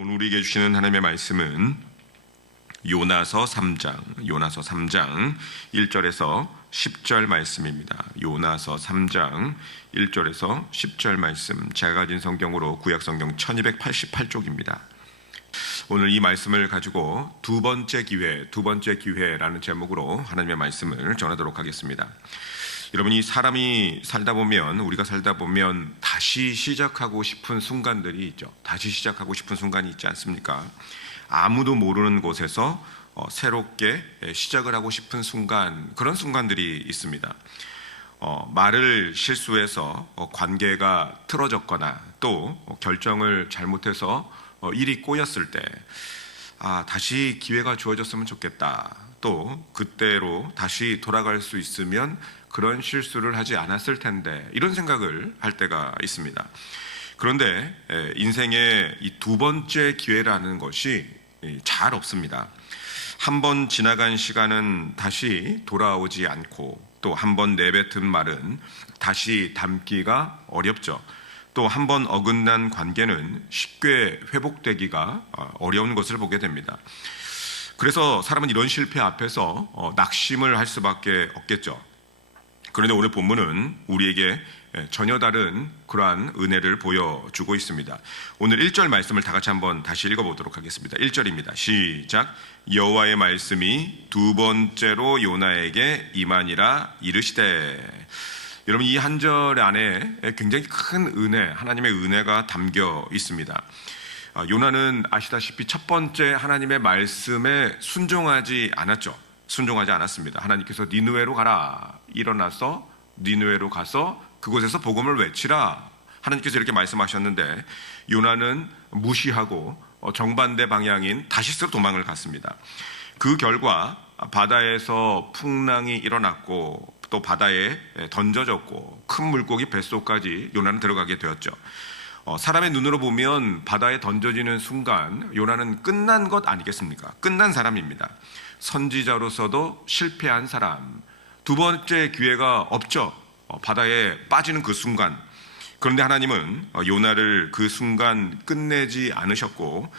오늘 우리에게 주시는 하나님의 말씀은 요나서 3장 1절에서 10절 말씀입니다. 요나서 3장 1절에서 10절 말씀, 제가 가진 성경으로 구약성경 1288쪽입니다. 오늘 이 말씀을 가지고 두 번째 기회라는 제목으로 하나님의 말씀을 전하도록 하겠습니다. 여러분이 사람이 살다 보면, 우리가 살다 보면 다시 시작하고 싶은 순간들이 있죠. 다시 시작하고 싶은 순간이 있지 않습니까? 아무도 모르는 곳에서 새롭게 시작을 하고 싶은 순간, 그런 순간들이 있습니다. 말을 실수해서 관계가 틀어졌거나 또 결정을 잘못해서 일이 꼬였을 때 다시 기회가 주어졌으면 좋겠다, 또 그때로 다시 돌아갈 수 있으면 그런 실수를 하지 않았을 텐데, 이런 생각을 할 때가 있습니다. 그런데 인생의 이 두 번째 기회라는 것이 잘 없습니다. 한 번 지나간 시간은 다시 돌아오지 않고, 또 한 번 내뱉은 말은 다시 담기가 어렵죠. 또 한 번 어긋난 관계는 쉽게 회복되기가 어려운 것을 보게 됩니다. 그래서 사람은 이런 실패 앞에서 낙심을 할 수밖에 없겠죠. 그런데 오늘 본문은 우리에게 전혀 다른 그러한 은혜를 보여주고 있습니다. 오늘 1절 말씀을 다 같이 한번 다시 읽어보도록 하겠습니다. 1절입니다. 시작. 여호와의 말씀이 두 번째로 요나에게 임하니라 이르시되. 여러분, 이 한 절 안에 굉장히 큰 은혜, 하나님의 은혜가 담겨 있습니다. 요나는 아시다시피 첫 번째 하나님의 말씀에 순종하지 않았습니다. 하나님께서 니느웨로 가라, 일어나서 니느웨로 가서 그곳에서 복음을 외치라, 하나님께서 이렇게 말씀하셨는데 요나는 무시하고 정반대 방향인 다시스로 도망을 갔습니다. 그 결과 바다에서 풍랑이 일어났고 또 바다에 던져졌고 큰 물고기 뱃속까지 요나는 들어가게 되었죠. 사람의 눈으로 보면 바다에 던져지는 순간 요나는 끝난 것 아니겠습니까? 끝난 사람입니다. 선지자로서도 실패한 사람, 두 번째 기회가 없죠. 바다에 빠지는 그 순간. 그런데 하나님은 요나를 그 순간 끝내지 않으셨고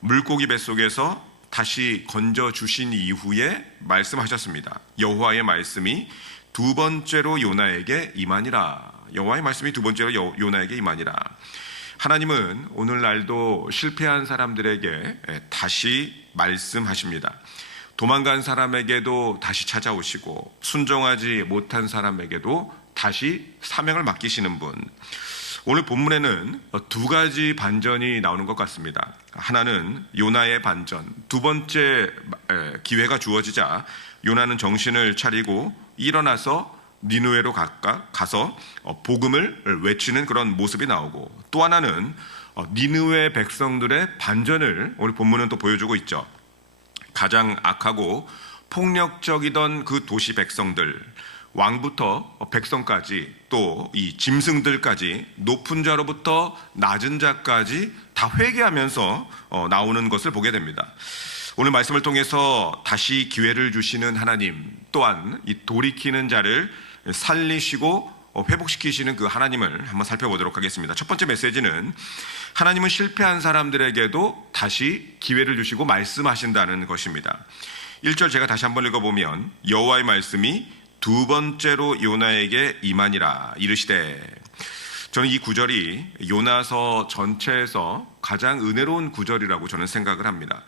물고기 뱃속에서 다시 건져주신 이후에 말씀하셨습니다. 여호와의 말씀이 두 번째로 요나에게 임하니라. 여호와의 말씀이 두 번째로 요나에게 임하니라. 하나님은 오늘날도 실패한 사람들에게 다시 말씀하십니다. 도망간 사람에게도 다시 찾아오시고 순종하지 못한 사람에게도 다시 사명을 맡기시는 분. 오늘 본문에는 두 가지 반전이 나오는 것 같습니다. 하나는 요나의 반전, 두 번째 기회가 주어지자 요나는 정신을 차리고 일어나서 니느웨로 가서 복음을 외치는 그런 모습이 나오고, 또 하나는 니느웨 백성들의 반전을 오늘 본문은 또 보여주고 있죠. 가장 악하고 폭력적이던 그 도시 백성들, 왕부터 백성까지 또 이 짐승들까지 높은 자로부터 낮은 자까지 다 회개하면서 나오는 것을 보게 됩니다. 오늘 말씀을 통해서 다시 기회를 주시는 하나님, 또한 이 돌이키는 자를 살리시고 회복시키시는 그 하나님을 한번 살펴보도록 하겠습니다. 첫 번째 메시지는 하나님은 실패한 사람들에게도 다시 기회를 주시고 말씀하신다는 것입니다. 1절 제가 다시 한번 읽어보면 여호와의 말씀이 두 번째로 요나에게 임하니라 이르시되. 저는 이 구절이 요나서 전체에서 가장 은혜로운 구절이라고 저는 생각을 합니다.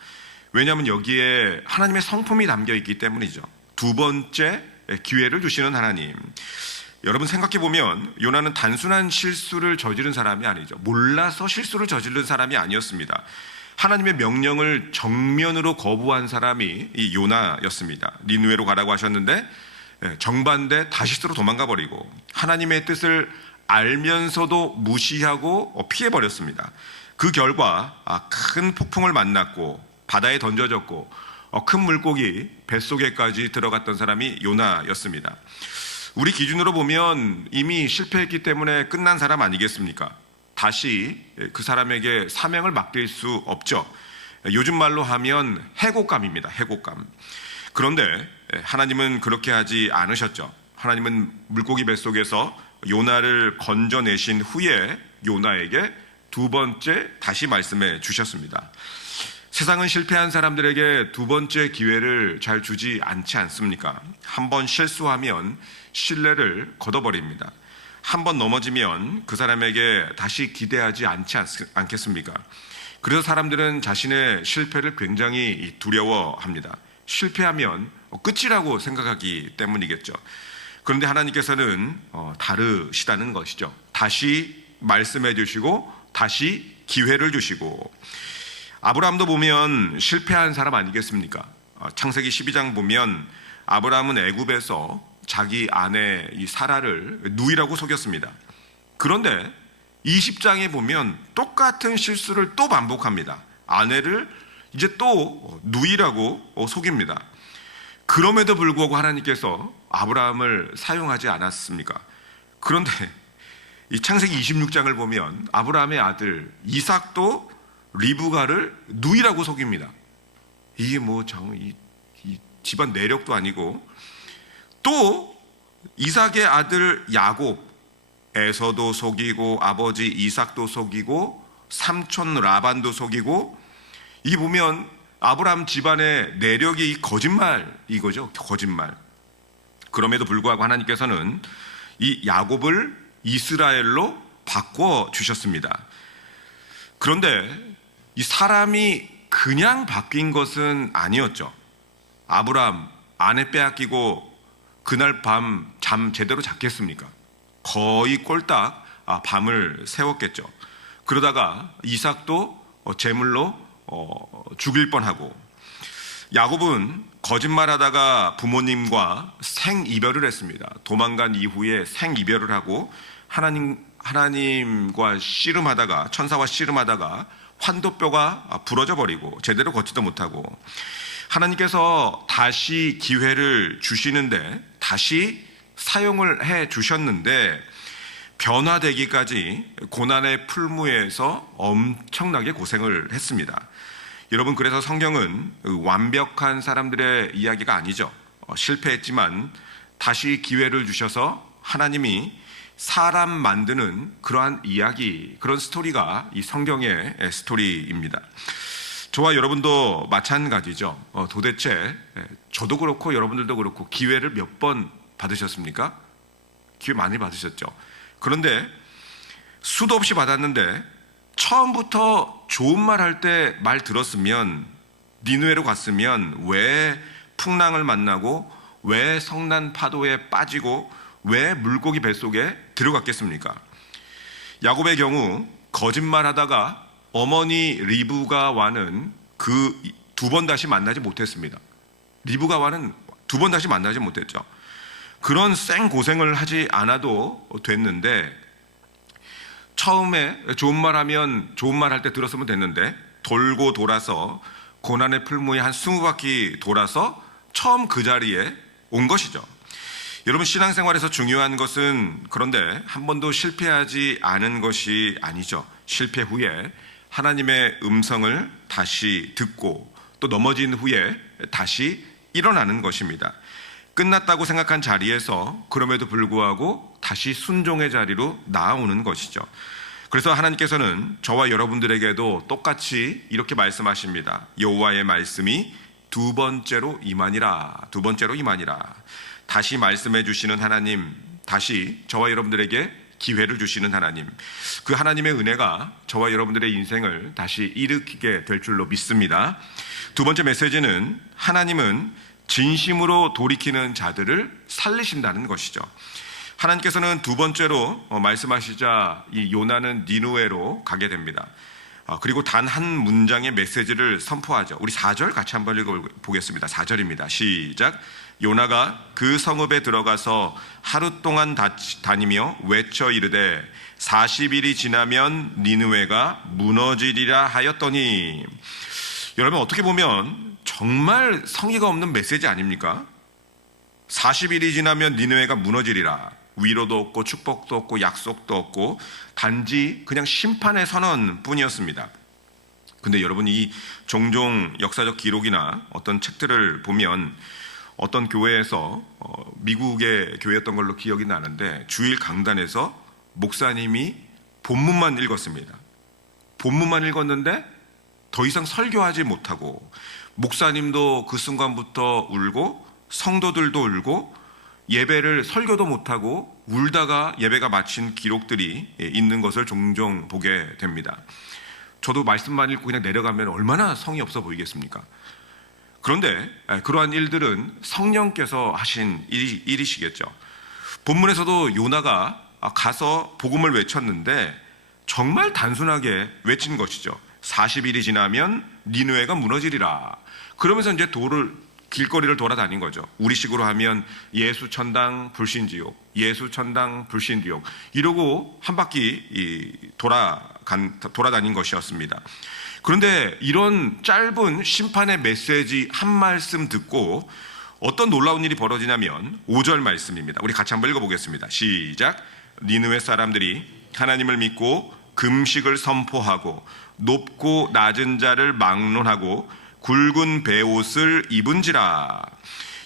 왜냐하면 여기에 하나님의 성품이 담겨 있기 때문이죠. 두 번째 기회를 주시는 하나님. 여러분 생각해보면 요나는 단순한 실수를 저지른 사람이 아니죠. 몰라서 실수를 저지른 사람이 아니었습니다. 하나님의 명령을 정면으로 거부한 사람이 이 요나였습니다. 니느웨로 가라고 하셨는데 정반대 다시스로 도망가 버리고 하나님의 뜻을 알면서도 무시하고 피해버렸습니다. 그 결과 큰 폭풍을 만났고 바다에 던져졌고 큰 물고기 뱃속에까지 들어갔던 사람이 요나였습니다. 우리 기준으로 보면 이미 실패했기 때문에 끝난 사람 아니겠습니까? 다시 그 사람에게 사명을 맡길 수 없죠. 요즘 말로 하면 해곡감입니다. 해곡감. 그런데 하나님은 그렇게 하지 않으셨죠. 하나님은 물고기 뱃속에서 요나를 건져내신 후에 요나에게 두 번째 다시 말씀해 주셨습니다. 세상은 실패한 사람들에게 두 번째 기회를 잘 주지 않지 않습니까? 한 번 실수하면 신뢰를 걷어버립니다. 한 번 넘어지면 그 사람에게 다시 기대하지 않겠습니까? 그래서 사람들은 자신의 실패를 굉장히 두려워합니다. 실패하면 끝이라고 생각하기 때문이겠죠. 그런데 하나님께서는 다르시다는 것이죠. 다시 말씀해 주시고 다시 기회를 주시고, 아브라함도 보면 실패한 사람 아니겠습니까? 창세기 12장 보면 아브라함은 애굽에서 자기 아내 이 사라를 누이라고 속였습니다. 그런데 20장에 보면 똑같은 실수를 또 반복합니다. 아내를 이제 또 누이라고 속입니다. 그럼에도 불구하고 하나님께서 아브라함을 사용하지 않았습니까? 그런데 이 창세기 26장을 보면 아브라함의 아들 이삭도 리브가를 누이라고 속입니다. 이게 이 집안 내력도 아니고, 또 이삭의 아들 야곱, 에서도 속이고 아버지 이삭도 속이고 삼촌 라반도 속이고, 이 보면 아브라함 집안의 내력이 거짓말, 이거죠. 거짓말. 그럼에도 불구하고 하나님께서는 이 야곱을 이스라엘로 바꿔 주셨습니다. 그런데 이 사람이 그냥 바뀐 것은 아니었죠. 아브라함 아내 빼앗기고 그날 밤 잠 제대로 잤겠습니까? 거의 꼴딱 밤을 새웠겠죠. 그러다가 이삭도 제물로 죽일 뻔하고, 야곱은 거짓말하다가 부모님과 생이별을 했습니다. 도망간 이후에 생이별을 하고 하나님과 씨름하다가, 천사와 씨름하다가 환도뼈가 부러져 버리고 제대로 걷지도 못하고, 하나님께서 다시 기회를 주시는데 다시 사용을 해 주셨는데 변화되기까지 고난의 풀무에서 엄청나게 고생을 했습니다. 여러분, 그래서 성경은 완벽한 사람들의 이야기가 아니죠. 실패했지만 다시 기회를 주셔서 하나님이 사람 만드는 그러한 이야기, 그런 스토리가 이 성경의 스토리입니다. 저와 여러분도 마찬가지죠. 도대체 저도 그렇고 여러분들도 그렇고 기회를 몇 번 받으셨습니까? 기회 많이 받으셨죠. 그런데 수도 없이 받았는데 처음부터 좋은 말 할 때 말 들었으면, 니느웨로 갔으면 왜 풍랑을 만나고 왜 성난 파도에 빠지고 왜 물고기 뱃속에 들어갔겠습니까? 야곱의 경우 거짓말하다가 어머니 리브가와는 그 두 번 다시 만나지 못했습니다. 리브가와는 두 번 다시 만나지 못했죠. 그런 생 고생을 하지 않아도 됐는데, 처음에 좋은 말 하면 좋은 말 할 때 들었으면 됐는데 돌고 돌아서 고난의 풀무에 한 20바퀴 돌아서 처음 그 자리에 온 것이죠. 여러분, 신앙생활에서 중요한 것은 그런데 한 번도 실패하지 않은 것이 아니죠. 실패 후에 하나님의 음성을 다시 듣고 또 넘어진 후에 다시 일어나는 것입니다. 끝났다고 생각한 자리에서 그럼에도 불구하고 다시 순종의 자리로 나아오는 것이죠. 그래서 하나님께서는 저와 여러분들에게도 똑같이 이렇게 말씀하십니다. 여호와의 말씀이 두 번째로 임하니라. 두 번째로 임하니라. 다시 말씀해 주시는 하나님, 다시 저와 여러분들에게 기회를 주시는 하나님, 그 하나님의 은혜가 저와 여러분들의 인생을 다시 일으키게 될 줄로 믿습니다. 두 번째 메시지는 하나님은 진심으로 돌이키는 자들을 살리신다는 것이죠. 하나님께서는 두 번째로 말씀하시자 이 요나는 니느웨로 가게 됩니다. 그리고 단 한 문장의 메시지를 선포하죠. 우리 4절 같이 한번 읽어보겠습니다. 4절입니다. 시작. 요나가 그 성읍에 들어가서 하루 동안 다니며 외쳐 이르되 40일이 지나면 니느웨가 무너지리라 하였더니, 여러분, 어떻게 보면 정말 성의가 없는 메시지 아닙니까? 40일이 지나면 니느웨가 무너지리라. 위로도 없고 축복도 없고 약속도 없고 단지 그냥 심판의 선언뿐이었습니다. 근데 여러분, 이 종종 역사적 기록이나 어떤 책들을 보면 어떤 교회에서 미국의 교회였던 걸로 기억이 나는데 주일 강단에서 목사님이 본문만 읽었습니다. 본문만 읽었는데 더 이상 설교하지 못하고, 목사님도 그 순간부터 울고 성도들도 울고 예배를 설교도 못하고 울다가 예배가 마친 기록들이 있는 것을 종종 보게 됩니다. 저도 말씀만 읽고 그냥 내려가면 얼마나 성의 없어 보이겠습니까? 그런데 그러한 일들은 성령께서 하신 일이시겠죠. 본문에서도 요나가 가서 복음을 외쳤는데 정말 단순하게 외친 것이죠. 40일이 지나면 니느웨가 무너지리라. 그러면서 이제 길거리를 돌아다닌 거죠. 우리식으로 하면 예수천당 불신지옥, 예수천당 불신지옥 이러고 한 바퀴 돌아다닌 것이었습니다. 그런데 이런 짧은 심판의 메시지 한 말씀 듣고 어떤 놀라운 일이 벌어지냐면 5절 말씀입니다. 우리 같이 한번 읽어보겠습니다. 시작. 니느웨 사람들이 하나님을 믿고 금식을 선포하고 높고 낮은 자를 막론하고 굵은 베옷을 입은지라.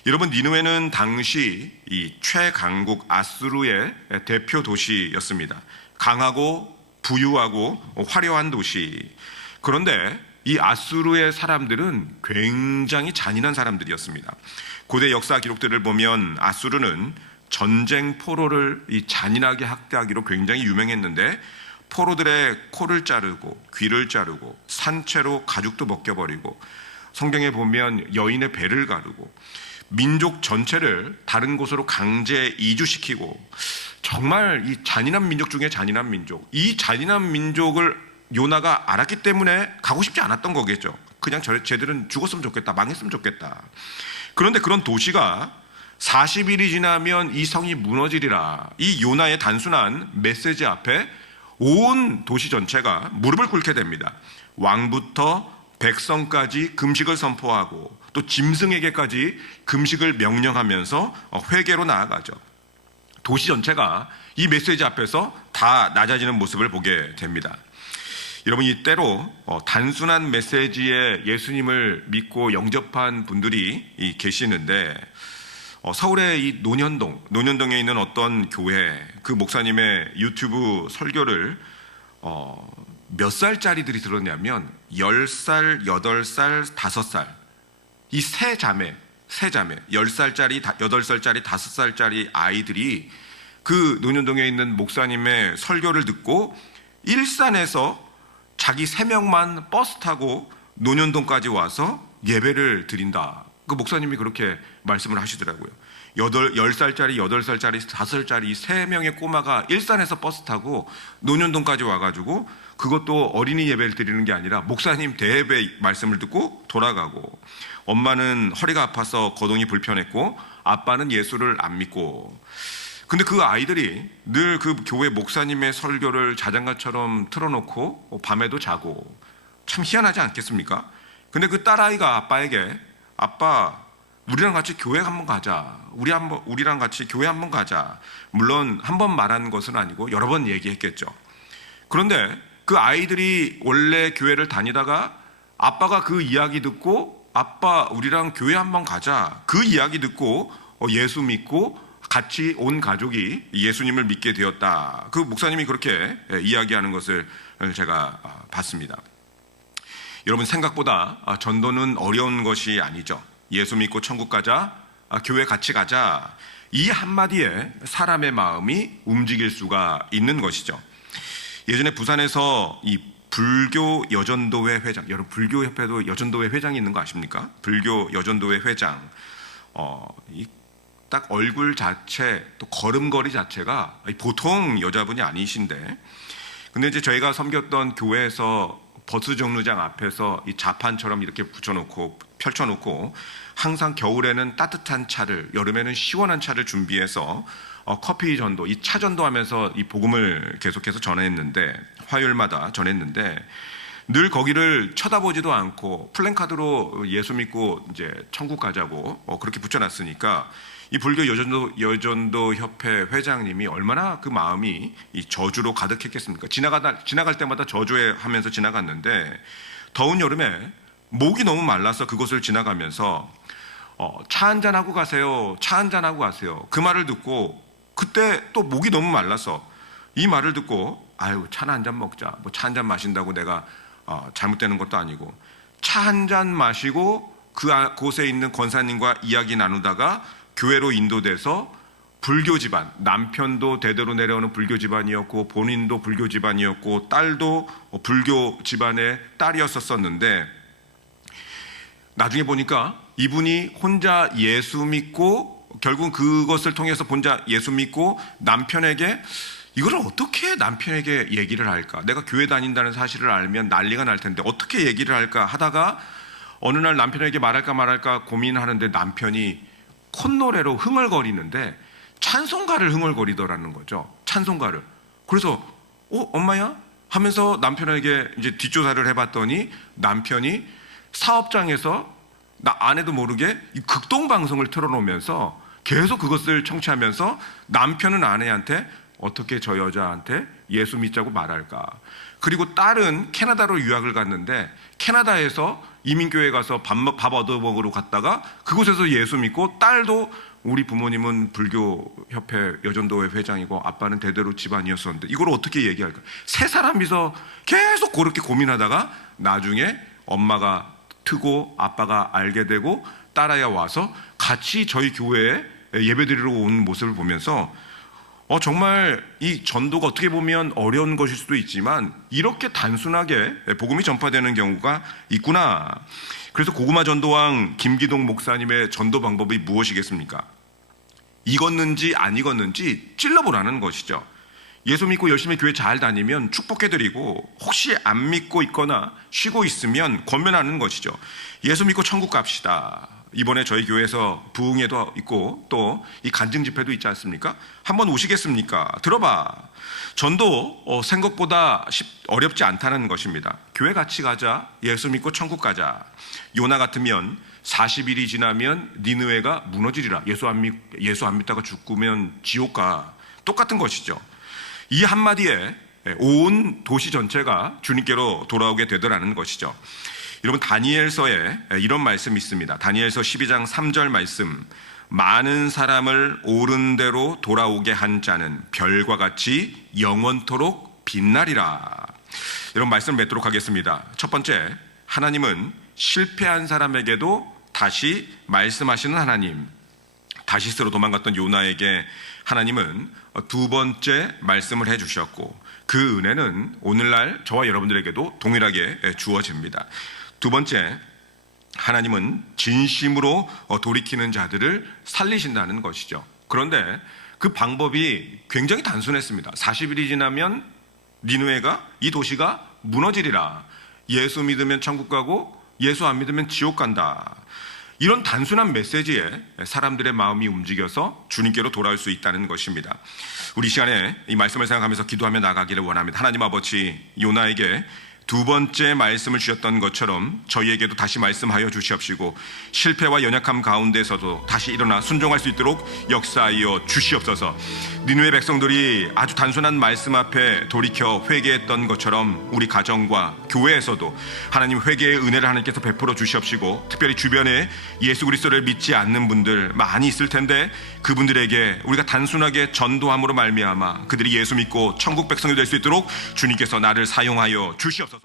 여러분, 니느웨는 당시 이 최강국 아수르의 대표 도시였습니다. 강하고 부유하고 화려한 도시. 그런데 이 아수르의 사람들은 굉장히 잔인한 사람들이었습니다. 고대 역사 기록들을 보면 아수르는 전쟁 포로를 잔인하게 학대하기로 굉장히 유명했는데, 포로들의 코를 자르고 귀를 자르고 산채로 가죽도 벗겨버리고, 성경에 보면 여인의 배를 가르고 민족 전체를 다른 곳으로 강제 이주시키고, 정말 이 잔인한 민족 중에 잔인한 민족, 이 잔인한 민족을 요나가 알았기 때문에 가고 싶지 않았던 거겠죠. 그냥 쟤들은 죽었으면 좋겠다, 망했으면 좋겠다. 그런데 그런 도시가 40일이 지나면 이 성이 무너지리라, 이 요나의 단순한 메시지 앞에 온 도시 전체가 무릎을 꿇게 됩니다. 왕부터 백성까지 금식을 선포하고 또 짐승에게까지 금식을 명령하면서 회개로 나아가죠. 도시 전체가 이 메시지 앞에서 다 낮아지는 모습을 보게 됩니다. 여러분, 이 때로 단순한 메시지에 예수님을 믿고 영접한 분들이 계시는데, 서울의 이 논현동에 있는 어떤 교회, 그 목사님의 유튜브 설교를 몇 살짜리들이 들었냐면 10살, 8살, 5살 이 세 자매 10살짜리, 8살짜리, 5살짜리 아이들이 그 논현동에 있는 목사님의 설교를 듣고 일산에서 자기 3명만 버스 타고 논현동까지 와서 예배를 드린다. 그 목사님이 그렇게 말씀을 하시더라고요. 10살짜리, 8살짜리, 5살짜리 3명의 꼬마가 일산에서 버스 타고 논현동까지 와가지고, 그것도 어린이 예배를 드리는 게 아니라 목사님 대예배 말씀을 듣고 돌아가고, 엄마는 허리가 아파서 거동이 불편했고 아빠는 예수를 안 믿고. 근데 그 아이들이 늘 그 교회 목사님의 설교를 자장가처럼 틀어놓고 밤에도 자고, 참 희한하지 않겠습니까? 근데 그 딸아이가 아빠에게, 아빠 우리랑 같이 교회 한번 가자, 우리랑 같이 교회 한번 가자. 물론 한 번 말한 것은 아니고 여러 번 얘기했겠죠. 그런데 그 아이들이 원래 교회를 다니다가 아빠가 그 이야기 듣고, 아빠 우리랑 교회 한번 가자, 그 이야기 듣고 예수 믿고 같이 온 가족이 예수님을 믿게 되었다. 그 목사님이 그렇게 이야기하는 것을 제가 봤습니다. 여러분, 생각보다 전도는 어려운 것이 아니죠. 예수 믿고 천국 가자, 교회 같이 가자, 이 한마디에 사람의 마음이 움직일 수가 있는 것이죠. 예전에 부산에서 이 불교 여전도회 회장, 여러분 불교협회도 여전도회 회장이 있는 거 아십니까? 불교 여전도회 회장, 딱 얼굴 자체, 또 걸음걸이 자체가 보통 여자분이 아니신데, 근데 이제 저희가 섬겼던 교회에서 버스 정류장 앞에서 이 자판처럼 이렇게 펼쳐놓고 항상 겨울에는 따뜻한 차를, 여름에는 시원한 차를 준비해서 커피 전도, 이 차 전도하면서 이 복음을 계속해서 전했는데, 화요일마다 전했는데, 늘 거기를 쳐다보지도 않고 플랜카드로 예수 믿고 이제 천국 가자고 그렇게 붙여놨으니까, 이 불교 여전도 협회 회장님이 얼마나 그 마음이 이 저주로 가득했겠습니까? 지나갈 때마다 저주하면서 지나갔는데, 더운 여름에 목이 너무 말라서 그곳을 지나가면서 차 한잔하고 가세요, 차 한잔하고 가세요, 그 말을 듣고, 그때 또 목이 너무 말라서 이 말을 듣고 아유, 차나 한 잔 먹자. 뭐 차 한 잔 마신다고 내가 잘못되는 것도 아니고, 차 한 잔 마시고 그곳에 있는 권사님과 이야기 나누다가 교회로 인도돼서 불교 집안, 남편도 대대로 내려오는 불교 집안이었고 본인도 불교 집안이었고 딸도 불교 집안의 딸이었었는데, 나중에 보니까 이분이 혼자 예수 믿고 결국 그것을 통해서 혼자 예수 믿고 남편에게 이걸 어떻게 남편에게 얘기를 할까? 내가 교회 다닌다는 사실을 알면 난리가 날 텐데 어떻게 얘기를 할까 하다가 어느 날 남편에게 말할까 고민하는데 남편이 콧노래로 흥얼거리는데 찬송가를 흥얼거리더라는 거죠. 찬송가를. 그래서 엄마야? 하면서 남편에게 이제 뒷조사를 해봤더니 남편이 사업장에서 나 아내도 모르게 이 극동방송을 틀어놓으면서 계속 그것을 청취하면서 남편은 아내한테 어떻게 저 여자한테 예수 믿자고 말할까. 그리고 딸은 캐나다로 유학을 갔는데 캐나다에서 이민교회 가서 밥 얻어먹으러 갔다가 그곳에서 예수 믿고, 딸도 우리 부모님은 불교협회 여전도회 회장이고 아빠는 대대로 집안이었었는데 이걸 어떻게 얘기할까. 세 사람이서 계속 그렇게 고민하다가 나중에 엄마가 트고 아빠가 알게 되고 딸아이가 와서 같이 저희 교회에 예배드리러 온 모습을 보면서 정말 이 전도가 어떻게 보면 어려운 것일 수도 있지만 이렇게 단순하게 복음이 전파되는 경우가 있구나. 그래서 고구마 전도왕 김기동 목사님의 전도 방법이 무엇이겠습니까? 익었는지 안 익었는지 찔러보라는 것이죠. 예수 믿고 열심히 교회 잘 다니면 축복해드리고, 혹시 안 믿고 있거나 쉬고 있으면 권면하는 것이죠. 예수 믿고 천국 갑시다. 이번에 저희 교회에서 부흥회도 있고 또 이 간증 집회도 있지 않습니까? 한번 오시겠습니까? 들어봐. 전도 생각보다 어렵지 않다는 것입니다. 교회 같이 가자. 예수 믿고 천국 가자. 요나 같으면 40일이 지나면 니느웨가 무너지리라. 예수 안 믿다가 죽으면 지옥 가. 똑같은 것이죠. 이 한마디에 온 도시 전체가 주님께로 돌아오게 되더라는 것이죠. 여러분, 다니엘서에 이런 말씀이 있습니다. 다니엘서 12장 3절 말씀. 많은 사람을 옳은 대로 돌아오게 한 자는 별과 같이 영원토록 빛나리라. 이런 말씀을 맺도록 하겠습니다. 첫 번째, 하나님은 실패한 사람에게도 다시 말씀하시는 하나님. 다시스로 도망갔던 요나에게 하나님은 두 번째 말씀을 해주셨고, 그 은혜는 오늘날 저와 여러분들에게도 동일하게 주어집니다. 두 번째, 하나님은 진심으로 돌이키는 자들을 살리신다는 것이죠. 그런데 그 방법이 굉장히 단순했습니다. 40일이 지나면 니느웨가, 이 도시가 무너지리라. 예수 믿으면 천국 가고 예수 안 믿으면 지옥 간다. 이런 단순한 메시지에 사람들의 마음이 움직여서 주님께로 돌아올 수 있다는 것입니다. 우리 시간에 이 말씀을 생각하면서 기도하며 나가기를 원합니다. 하나님 아버지, 요나에게 두 번째 말씀을 주셨던 것처럼 저희에게도 다시 말씀하여 주시옵시고, 실패와 연약함 가운데서도 다시 일어나 순종할 수 있도록 역사하여 주시옵소서. 니느웨 백성들이 아주 단순한 말씀 앞에 돌이켜 회개했던 것처럼 우리 가정과 교회에서도 하나님 회개의 은혜를 하나님께서 베풀어 주시옵시고, 특별히 주변에 예수 그리스도를 믿지 않는 분들 많이 있을 텐데 그분들에게 우리가 단순하게 전도함으로 말미암아 그들이 예수 믿고 천국 백성이 될 수 있도록 주님께서 나를 사용하여 주시옵소서.